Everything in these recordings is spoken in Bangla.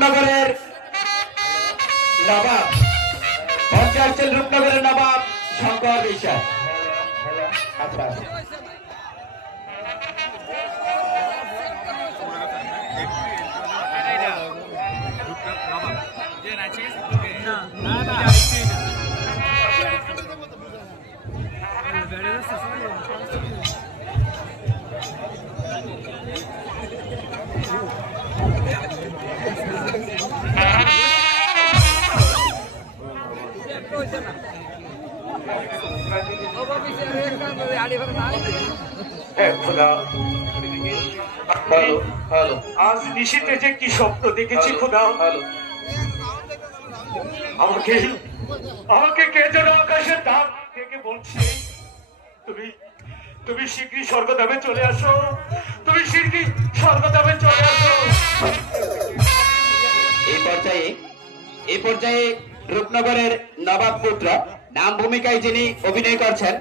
রূপনগরের নবাব মঞ্চে আসছেন রূপনগরের নবাব শঙ্কর বিশ্বাস। আচ্ছা আজ নিশীতে যে কি স্বপ্ন দেখেছি খোদা, আমাকে আমাকে কে যেন আকাশের ডাক থেকে বলছে, তুমি তুমি শীঘ্রই স্বর্গধামে চলে আসো, তুমি শীঘ্রই স্বর্গধামে চলে আসো। এই পর্যায়ে রূপনগরের নবাব পুত্র নাম ভূমিকায় যিনি অভিনয় করছেন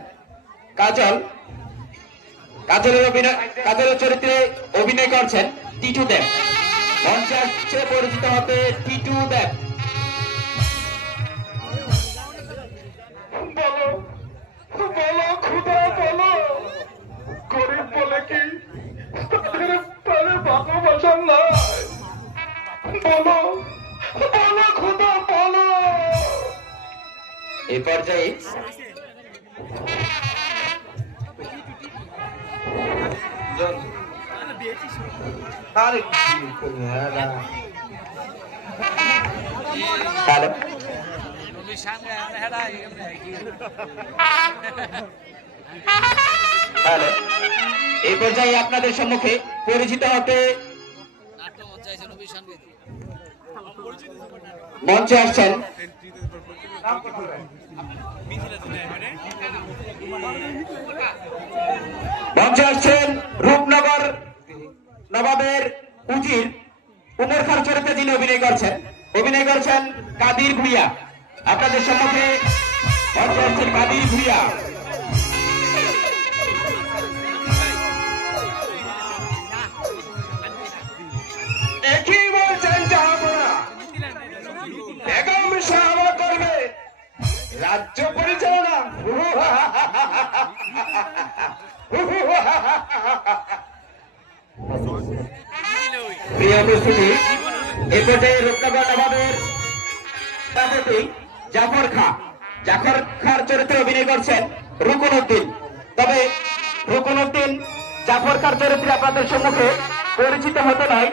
কাজল, কাজলের চরিত্রে অভিনয় করছেন টিটু দেব। মঞ্চে আসছে পরিচিত হবে টিটু দেব। বলো বলো খুদা বলো, গরিব বলে কি তাদের ভালোবাসা নাই? বলো বলো খুদা বলো। এই পর্যায়ে এই পর্যায়ে আপনাদের সম্মুখে পরিচিত হতে মঞ্চে আসছেন রূপনগর নবাবের উজির উমর খান চরিত্রে যিনি অভিনয় করছেন কাদির ভুইয়া। আপনাদের সম্মুখে মঞ্চে আসছেন কাদির ভুইয়া। একই বলছেন যাবনা বেগম সাহাবা করবে রাজ্য পরিচালনা। প্রিয় উপস্থিতি, এ পর্যায়ে রূপনগর নবাবের জাফর খাঁর চরিত্রে অভিনয় করছেন রুকন উদ্দিন। তবে রুকন উদ্দিন জাফর খাঁর চরিত্রে আপনাদের সম্মুখে পরিচিত হতে নয়